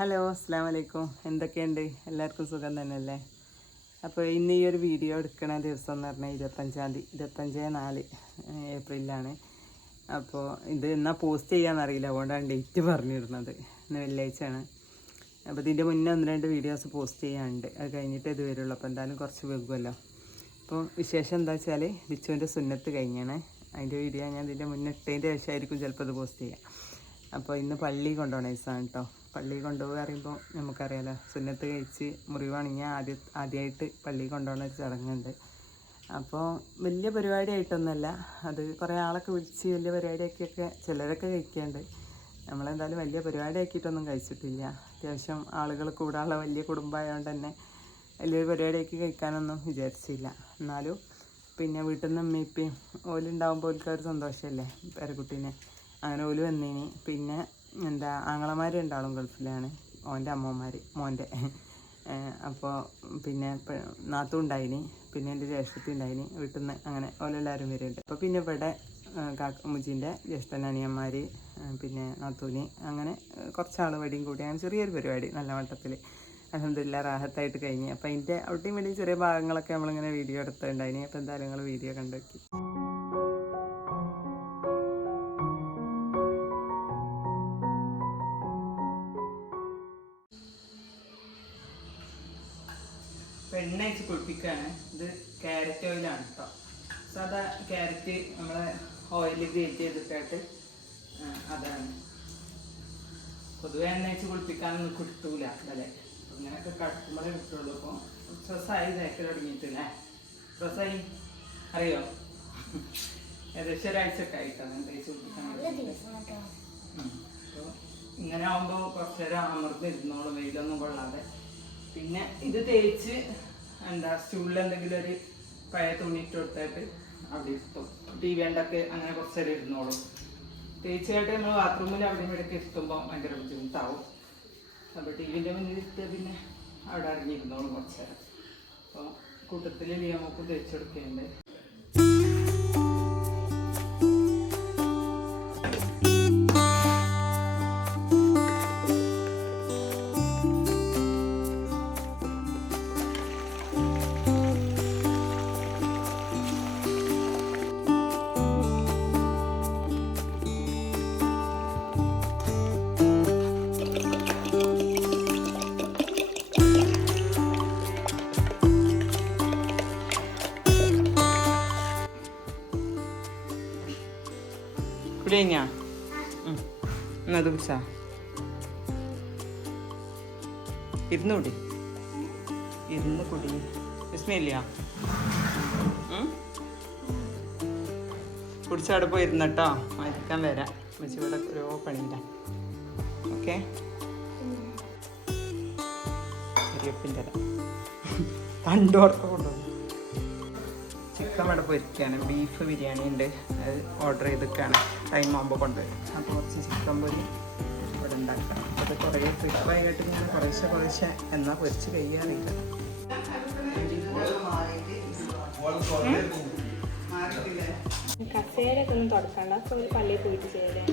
Hello അസ്സാം വലൈക്കും. എന്തൊക്കെയുണ്ട്? എല്ലാവർക്കും സുഖം തന്നെയല്ലേ? അപ്പോൾ ഇന്ന് ഈ ഒരു വീഡിയോ എടുക്കുന്ന ദിവസം എന്ന് പറഞ്ഞാൽ 25/4 ഏപ്രിലാണ്. അപ്പോൾ ഇത് എന്നാൽ പോസ്റ്റ് ചെയ്യാമെന്നറിയില്ല, അതുകൊണ്ടാണ് ഡേറ്റ് പറഞ്ഞിരുന്നത്. ഇന്ന് വെള്ളിയാഴ്ചയാണ്. അപ്പോൾ ഇതിൻ്റെ മുന്നേ 1-2 വീഡിയോസ് പോസ്റ്റ് ചെയ്യാനുണ്ട്. അത് കഴിഞ്ഞിട്ട് ഇത് വരുള്ളൂ. അപ്പോൾ എന്തായാലും കുറച്ച് വെക്കുമല്ലോ. അപ്പോൾ വിശേഷം എന്താ വെച്ചാൽ ലിച്ചുവിൻ്റെ സുന്നത്ത് കഴിഞ്ഞാണ്. അതിൻ്റെ വീഡിയോ ഞാൻ ഇതിൻ്റെ മുന്നേ ഇട്ടതിൻ്റെ ശേഷമായിരിക്കും ചിലപ്പോൾ ഇത് പോസ്റ്റ് ചെയ്യാം. അപ്പോൾ ഇന്ന് പള്ളി കൊണ്ടുപോകണ ദിവസമാണ് കേട്ടോ. പള്ളി കൊണ്ടുപോകുക പറയുമ്പോൾ നമുക്കറിയാലോ, സുന്നത്ത് കഴിച്ച് മുറിവാണെങ്കിൽ ആദ്യമായിട്ട് പള്ളി കൊണ്ടുപോകുന്ന ഒരു ചടങ്ങുണ്ട്. അപ്പോൾ വലിയ പരിപാടിയായിട്ടൊന്നുമല്ല, അത് കുറേ ആളൊക്കെ വിളിച്ച് വലിയ പരിപാടിയാക്കിയൊക്കെ ചിലരൊക്കെ കഴിക്കുന്നുണ്ട്. നമ്മളെന്തായാലും വലിയ പരിപാടിയാക്കിയിട്ടൊന്നും കഴിച്ചിട്ടില്ല. അത്യാവശ്യം ആളുകൾ കൂടാനുള്ള വലിയ കുടുംബമായതുകൊണ്ട് തന്നെ വലിയൊരു പരിപാടിയാക്കി കഴിക്കാനൊന്നും വിചാരിച്ചില്ല. എന്നാലും പിന്നെ വീട്ടിൽ നിന്ന് ഉമ്മയിപ്പയും ഓലുണ്ടാകുമ്പോൾ ഓൽക്കൊരു സന്തോഷമല്ലേ, പേരക്കുട്ടീനെ. അങ്ങനെ ഓല് വന്നീനി. പിന്നെ എന്താ ആങ്ങളമാരുണ്ടാളും ഗൾഫിലാണ്, ഓൻ്റെ അമ്മമാർ മോൻ്റെ. അപ്പോൾ പിന്നെ നാത്തും ഉണ്ടായിനി, പിന്നെ എൻ്റെ ജ്യേഷ്ഠത്തി ഉണ്ടായിനി. വീട്ടിൽ നിന്ന് അങ്ങനെ ഓലെല്ലാവരും വരുന്നുണ്ട്. അപ്പോൾ പിന്നെ ഇവിടെ മുജീൻ്റെ ജ്യേഷ്ഠനനിയന്മാർ, പിന്നെ നാത്തൂന്, അങ്ങനെ കുറച്ചാൾ വടിയും കൂടി അങ്ങനെ ചെറിയൊരു പരിപാടി നല്ല മട്ടത്തിൽ അൽഹംദുലില്ലാ റാഹത്തായിട്ട് കഴിഞ്ഞ്. അപ്പോൾ അതിൻ്റെ അവിടെയും വേണ്ടി ചെറിയ ഭാഗങ്ങളൊക്കെ നമ്മളിങ്ങനെ വീഡിയോ എടുത്തിട്ടുണ്ടായിനി. അപ്പോൾ എന്തായാലും നിങ്ങൾ വീഡിയോ കണ്ടുനോക്കി. എണ്ണ വെച്ച് കുളിപ്പിക്കുകയാണ്. ഇത് ക്യാരറ്റ് ഓയിലാണ് കേട്ടോ. സാധാ ക്യാരറ്റ് നമ്മളെ ഓയിൽ ഗ്രേറ്റ് ചെയ്തിട്ടായിട്ട് അതാണ്. പൊതുവെ എണ്ണ വെച്ച് കുളിപ്പിക്കാനൊന്നും കിട്ടൂല അല്ലേ, ഇങ്ങനെയൊക്കെ കട്ടുമ്പോഴേ കിട്ടുള്ളൂ. അപ്പോൾ സ്ട്രെസ്സായി തേക്കൽ തുടങ്ങിയിട്ടില്ലേ? സ്ട്രെസ്സായി അറിയോ? ഏകദേശം ഒരാഴ്ചയൊക്കെ ആയിട്ടാണ് തേച്ച് കുളിപ്പിക്കാൻ. അപ്പോൾ ഇങ്ങനെ ആകുമ്പോൾ കുറച്ച് നേരം അമർന്നിരുന്നോളും, വെയിലൊന്നും കൊള്ളാതെ. പിന്നെ ഇത് തേച്ച് എന്താ സ്റ്റൂളിൽ എന്തെങ്കിലും ഒരു പഴയ തുണിയിട്ട് കൊടുത്തിട്ട് അവിടെ ഇരുത്തും. ടി വി കണ്ടൊക്കെ അങ്ങനെ കുറച്ച് നേരം ഇരുന്നോളും. തേച്ചായിട്ട് നമ്മൾ ബാത്റൂമിൽ അവിടെ ഇവിടെയൊക്കെ ഇരുത്തുമ്പോൾ ഭയങ്കര ബുദ്ധിമുട്ടാവും. അപ്പോൾ ടി വിൻ്റെ മുന്നിൽ ഇരുത്തിയ പിന്നെ അവിടെ അടങ്ങിയിരുന്നോളും കുറച്ച് നേരം. അപ്പോൾ കൂട്ടത്തിൽ നിയമമൊക്കെ തേച്ച് കൊടുക്കുന്നുണ്ട്. കഴിഞ്ഞാ എന്നത് പിടിച്ചാ ഇരുന്നൂടി ഇരുന്ന് കുടി. വിസ്മയില്ല കുടിച്ചവിടെ പോയി ഇരുന്നട്ടോ. മരിക്കാൻ വരാം. വെച്ച് ഇവിടെ ഓരോ പണിയില്ല. ഓക്കെ, കരിയപ്പിൻ്റെ കണ്ടോർക്കം കൊണ്ടുവന്നു. ചിക്കൻ ഇവിടെ പൊരിക്കുകയാണ്. ബീഫ് ബിരിയാണി ഉണ്ട്, അത് ഓർഡർ ചെയ്തിട്ടാണ്. ടൈം ആകുമ്പോൾ കൊണ്ടുവരും. അപ്പോൾ കുറച്ച് ചിക്കൻ പൊരി ഇവിടെ ഉണ്ടാക്കണം. അപ്പോൾ അത് കുറേ ട്രിപ്പായിട്ട് ഇങ്ങനെ കുറേശ്ശെ എന്നാൽ പൊരിച്ച് കഴിയാറില്ല. കസേരയൊക്കെ ഒന്നും തുടക്കണ്ട, ഒരു പള്ളിയിൽ പോയിട്ട് ചെയ്യലേ.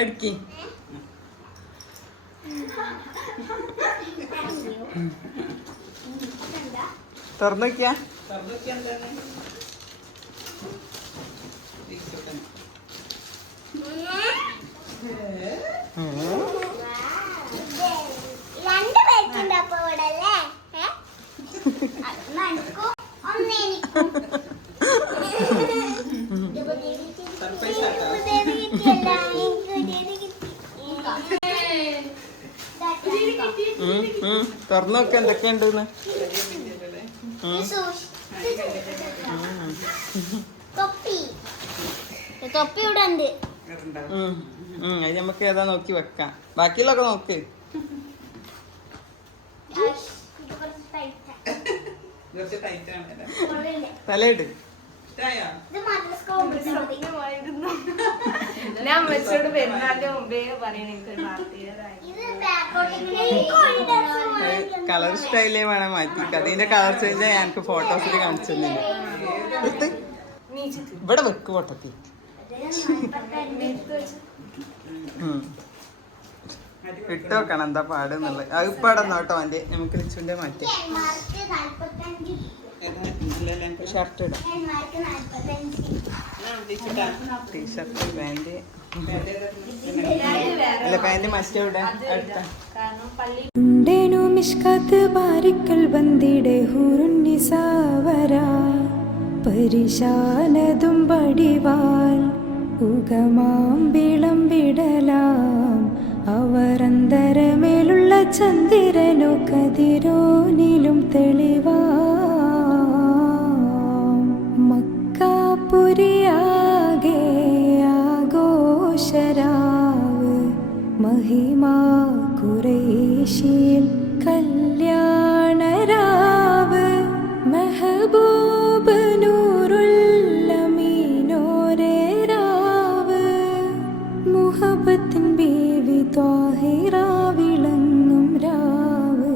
അടുക്കി തുറന്നോക്കിയാ തുറന്നൊക്കെ എന്തൊക്കെയുണ്ടെന്ന്. തൊപ്പി ഇവിടെ ഉണ്ട്. അത് നമുക്ക് ഏതാ നോക്കി വെക്കാം. ബാക്കിയുള്ളൊക്കെ നോക്ക്. തലയിട്. ഇത് മദ്രസ പോകുമ്പോഴത്തെ മതി. ഞാൻ അമ്മച്ചോട് പെരുന്നാളിന്റെ മുമ്പേ പറയണേ എനിക്കൊരു വാർത്തയായി. ഇത് ബാക്കോട്ട് ഇങ്ങനെ കളർ സ്റ്റൈലേ വേണം മാറ്റി. അതിന്റെ കളർ ചേഞ്ച് എനിക്ക് ഫോട്ടോസിൽ കാണിച്ചിരുന്നില്ല. ഇവിടെ വെക്ക് പൊട്ടത്തി. ഇട്ട് വെക്കണം എന്താ പാടെന്നുള്ളത്. അത് ഇപ്പാടെന്നോട്ടോ എൻ്റെ നമുക്ക് ലിച്ചുവിന്റെ മാറ്റി ഷർട്ട് ഇടാം. ടീഷർട്ട് പാൻറ് അല്ല പാൻറ് മറ്റേ ഇവിടെ അടുത്ത ഉണ്ടേനു മിഷ്കാത്ത് ബാരിക്കൽ ബന്ദിടെ ഹുറുന്നി സാവര പരിശാലതും പടിവാൽ ഉഗമാം വിളമ്പിടലാം അവരന്തരമേലുള്ള ചന്ദ്രനോ കതിരോനിലും തെളിവാം മക്കാപുരിയാകെ ആഘോഷരാവ് മഹിമാ ഖുറൈശിയിൽ കല്യാണരാവ് മെഹബൂബ് നൂറുല്ലമീനോരേ രാവ് മുഹബത്തിൻ ബീവി ത്വാഹിറ വിളങ്ങും രാവ്.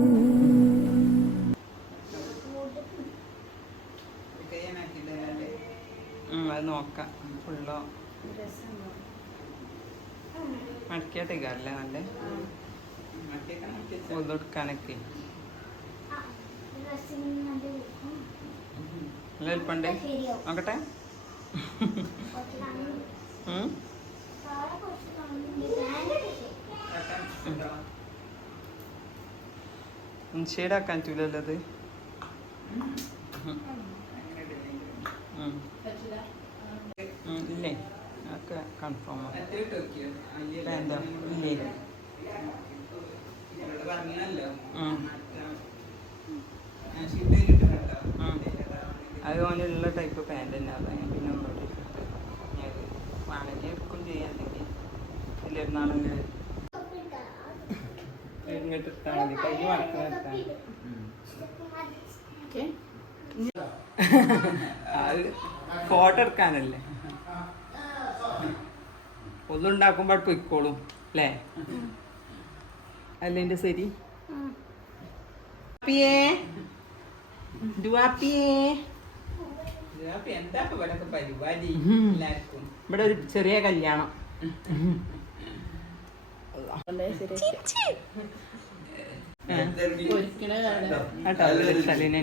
അത് നോക്കാം ഫുള്ളോ മടക്കിയാട്ടേക്കാറല്ലേ നല്ല ഒതുക്കാനൊക്കെ നല്ല എളുപ്പമുണ്ട്. നോക്കട്ടെ. ഷെയ്ഡാക്കാൻ പറ്റൂലല്ലോ അത്. ഇല്ലേ ഒക്കെ കൺഫേം എന്താ ഇല്ലേ അത് ഓനുള്ള ടൈപ്പ് പാൻറ് തന്നെ. അതാ ഞാൻ പിന്നെ ഒന്നോട്ട് വേണമെങ്കിൽ എടുക്കും ചെയ്യാണെങ്കിൽ ഇല്ലിരുന്നാണെങ്കിൽ ഇങ്ങോട്ട് എടുത്താൽ മതി. കൈ വറക്കാൻ എടുത്താൽ അത് ഫോട്ടോ എടുക്കാനല്ലേ. ഒന്നുണ്ടാക്കുമ്പോൾ പൊയ്ക്കോളും അല്ലേ? അല്ല എൻ്റെ ശരി. ഇവിടെ ഒരു ചെറിയ കല്യാണം. ശലിനെ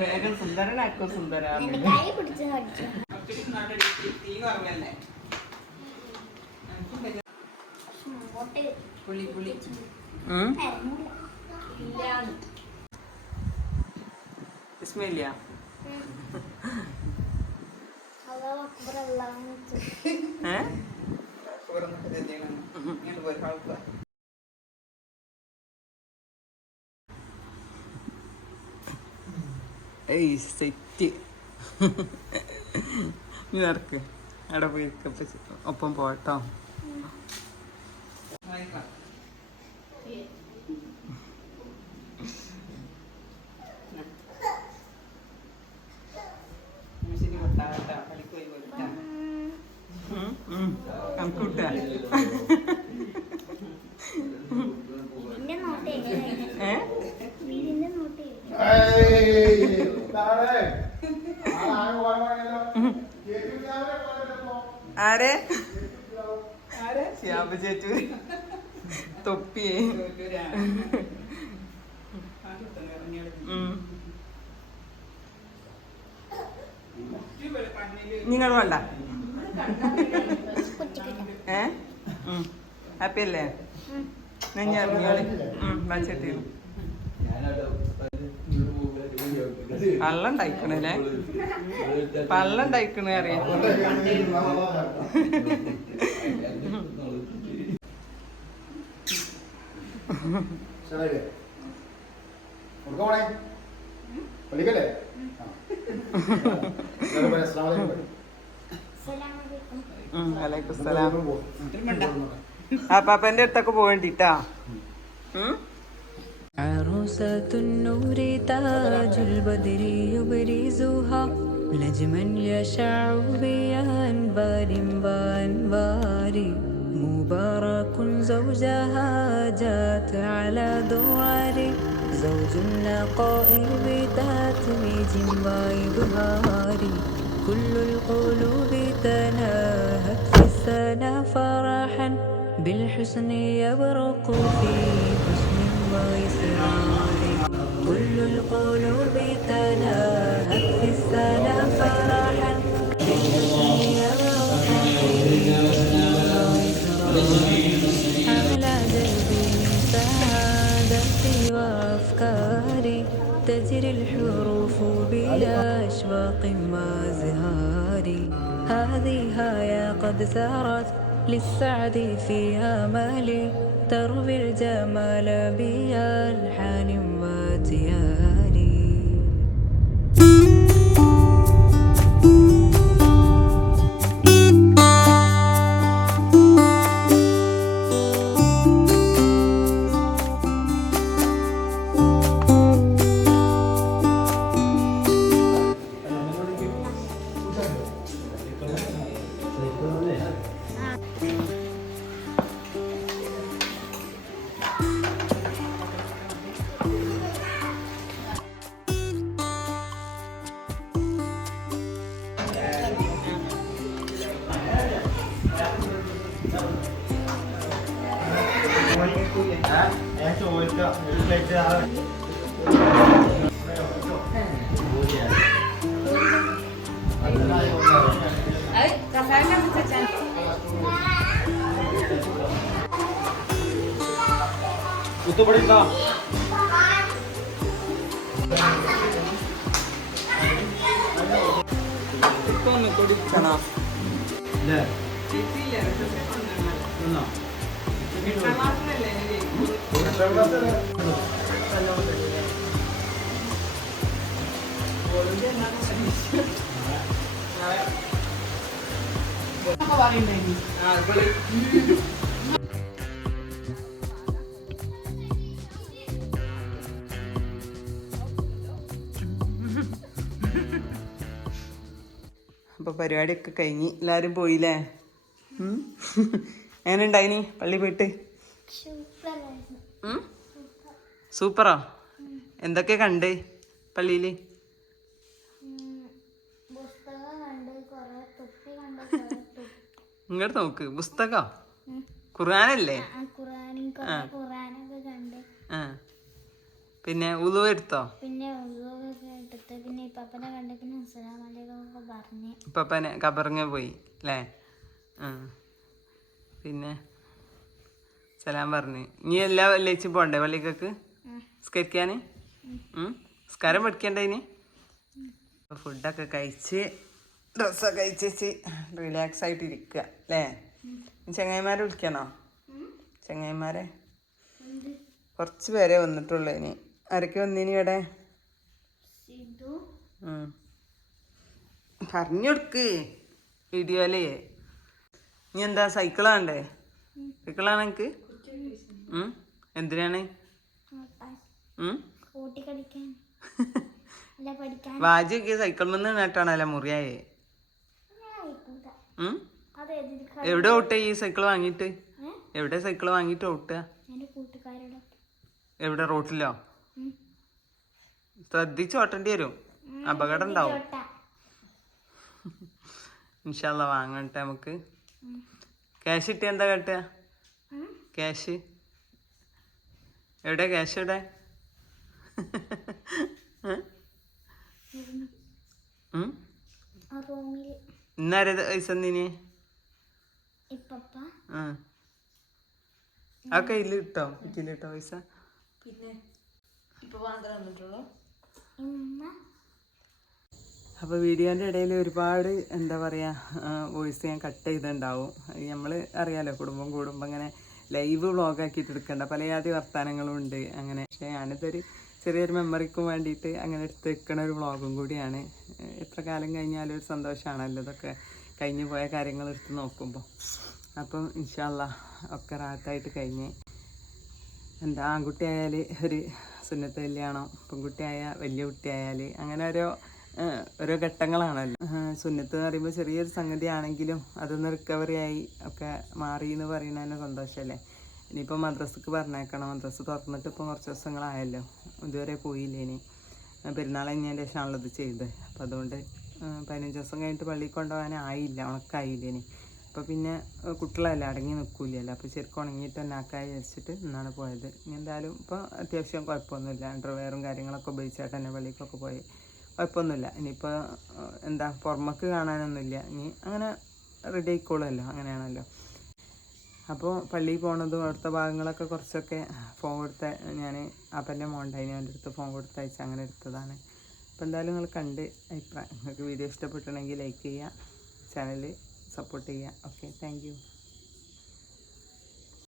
വേഗം സുന്ദരനാക്കോ സുന്ദര. ഇസ്മയില്ല ഏയ് സെറ്റ്. നീ നടക്ക് അവിടെ പോയി ഒപ്പം പോട്ടോ. കണക്കൂട്ട ആരെ ശ്യാമ ചേച്ചു തൊപ്പിയേ. നിങ്ങൾ വേണ്ട. ഹാപ്പി അല്ലേ? ഞാൻ വച്ചിട്ട് പള്ളം ഉണ്ടായിക്കണല്ലേ? പള്ളം ഉണ്ടായിക്കണേ അറിയാം. പള്ളിക്കല്ലേ വലൈക്കും സലാം. പാപ്പന്റെ അടുത്തൊക്കെ പോവേണ്ടിട്ടാ. عروسة النور تاج البدر يبرزها نجما يشع بأنبار وأنوار مبارك زوجها جات على دوار زوج نقاء بتتويج وإبهار كل القلوب تناهت في السنى فرحا بالحسن يبرق في حسن وإسرار كل القلوب تناهت في السنى فرحا بالحسن يبرق في حسن وإسرار على دربي سعادتي وأفكاري تجري الحروف بأشواق وازهار هذه يا قد سارت للسعد في آمالي تروي الجمال بألحان وتيار അപ്പോൾ പരിപാടിയൊക്കെ കഴിഞ്ഞ് എല്ലാവരും പോയില്ലേ? എങ്ങനെ ഉണ്ടായിനി പള്ളി പോയിട്ട്? സൂപ്പറാ. എന്തൊക്കെ കണ്ട് പള്ളിയില്? ഇങ്ങോട്ട് നോക്ക്. പുസ്തകം ഖുർആനല്ലേ? ആ പിന്നെ ഉളു എടുത്തോ? ഇപ്പനെ കബറിങ്ങ പോയി അല്ലേ? പിന്നെ സലാം പറഞ്ഞ് നീ എല്ലാ വെള്ളിയാഴ്ചയും പോണ്ടേ പള്ളിക്കൊക്കെ സ്കരിക്കാന്? സ്കാരം പഠിക്കണ്ടേ ഇനി? ഫുഡൊക്കെ കഴിച്ച് ഡ്രസ്സൊക്കെ കഴിച്ച് റിലാക്സ് ആയിട്ട് ഇരിക്കുക അല്ലേ? ചങ്ങായിമാരെ വിളിക്കണോ? ചങ്ങായിമാരെ കുറച്ച് പേരെ വന്നിട്ടുള്ളൂ. ഇനി ആരൊക്കെ വന്നിനി ഇവിടെ? പറഞ്ഞു കൊടുക്ക് വീഡിയോയിലേ. ഇനി എന്താ സൈക്കിളാണ്ടേ? സൈക്കിളാണ് എനിക്ക്. എന്തിനാണ്? വാജിയൊക്കെ സൈക്കിളിൽ നിന്ന് നേട്ടാണല്ലോ മുറിയായേ. എവിടെ ഓട്ട ഈ സൈക്കിൾ വാങ്ങിയിട്ട്? എവിടെ സൈക്കിൾ വാങ്ങിയിട്ട് ഓട്ടുക? എവിടെ? റോട്ടിലോ? ശ്രദ്ധിച്ച് ഓട്ടേണ്ടി വരും, അപകടം ഉണ്ടാവും. ഇൻഷാല്ലാ വാങ്ങട്ടെ നമുക്ക്. ക്യാഷ് കിട്ടിയ എന്താ കേട്ടുക? ക്യാഷ് എവിടെ? ക്യാഷ് എവിടെ? ഇന്നാരെ പൈസ എന്തിന്? ആ കയ്യിൽ കിട്ടോ? കിട്ടില്ല കേട്ടോ പൈസ. പിന്നെ അപ്പോൾ വീഡിയോൻ്റെ ഇടയിൽ ഒരുപാട് എന്താ പറയുക വോയിസ് ഞാൻ കട്ട് ചെയ്തിട്ടുണ്ടാവും. നമ്മൾ അറിയാലോ കുടുംബം കൂടുമ്പോൾ അങ്ങനെ ലൈവ് വ്ളോഗാക്കിയിട്ട് എടുക്കേണ്ട പല ജാതി വർത്തമാനങ്ങളും ഉണ്ട് അങ്ങനെ. പക്ഷേ ഞാനിതൊരു ചെറിയൊരു മെമ്മറിക്കും വേണ്ടിയിട്ട് അങ്ങനെ എടുത്ത് വെക്കണ ഒരു വ്ളോഗും കൂടിയാണ്. എത്ര കാലം കഴിഞ്ഞാലും ഒരു സന്തോഷമാണല്ലോ ഇതൊക്കെ കഴിഞ്ഞു പോയ കാര്യങ്ങൾ എടുത്ത് നോക്കുമ്പോൾ. അപ്പം ഇൻഷാ അല്ലാഹ് ഒക്കെ റാഹത്തായിട്ട് കഴിഞ്ഞ്. എന്താ ആൺകുട്ടിയായാൽ ഒരു സുന്നത്ത് കല്യാണം, പെൺകുട്ടിയായാൽ വലിയ കുട്ടിയായാൽ അങ്ങനെ ഓരോ ഘട്ടങ്ങളാണല്ലോ. സുന്നത്ത് എന്ന് പറയുമ്പോൾ ചെറിയൊരു സംഗതി ആണെങ്കിലും അതൊന്ന് റിക്കവറി ആയി ഒക്കെ മാറി എന്ന് പറയുന്നത് തന്നെ സന്തോഷമല്ലേ. ഇനിയിപ്പോൾ മദ്രസക്ക് പറഞ്ഞേക്കണം. മദ്രസ തുറന്നിട്ട് ഇപ്പോൾ കുറച്ച് ദിവസങ്ങളായല്ലോ, ഇതുവരെ പോയില്ലേ. ഇനി പെരുന്നാൾ കഴിഞ്ഞതിൻ്റെ ശേഷമാണല്ലോ ഇത് ചെയ്തത്. അപ്പോൾ അതുകൊണ്ട് 15 ദിവസം കഴിഞ്ഞിട്ട് പള്ളിയിൽ കൊണ്ടുപോകാനായില്ല, ഉണക്കായില്ല. ഇനി അപ്പോൾ പിന്നെ കുട്ടികളല്ല അടങ്ങി നിൽക്കില്ലല്ലോ. അപ്പോൾ ശരിക്കും ഉണങ്ങിയിട്ട് തന്നെ ആക്കാൻ വിചാരിച്ചിട്ട് ഇന്നാണ് പോയത്. ഇനി എന്തായാലും ഇപ്പോൾ അത്യാവശ്യം കുഴപ്പമൊന്നുമില്ല. അണ്ടർവെയറും കാര്യങ്ങളൊക്കെ ഉപയോഗിച്ചായിട്ട് തന്നെ പള്ളിക്കൊക്കെ പോയി, കുഴപ്പമൊന്നുമില്ല. ഇനിയിപ്പോൾ എന്താ പുറമക്ക് കാണാനൊന്നുമില്ല. ഇനി അങ്ങനെ റെഡി ആയിക്കോളുമല്ലോ, അങ്ങനെയാണല്ലോ. അപ്പോൾ പള്ളിയിൽ പോണതും അവിടുത്തെ ഭാഗങ്ങളൊക്കെ കുറച്ചൊക്കെ ഫോൺ കൊടുത്ത ഞാൻ ആപ്പൻ്റെ മോണ്ടായിന് അവൻ്റെ അടുത്ത് ഫോൺ കൊടുത്തയച്ച് അങ്ങനെ എടുത്തതാണ്. അപ്പോൾ എന്തായാലും നിങ്ങൾ കണ്ട് അഭിപ്രായം, നിങ്ങൾക്ക് വീഡിയോ ഇഷ്ടപ്പെട്ടിട്ടുണ്ടെങ്കിൽ ലൈക്ക് ചെയ്യുക, ചാനൽ സപ്പോർട്ട് ചെയ്യുക. Okay, thank you.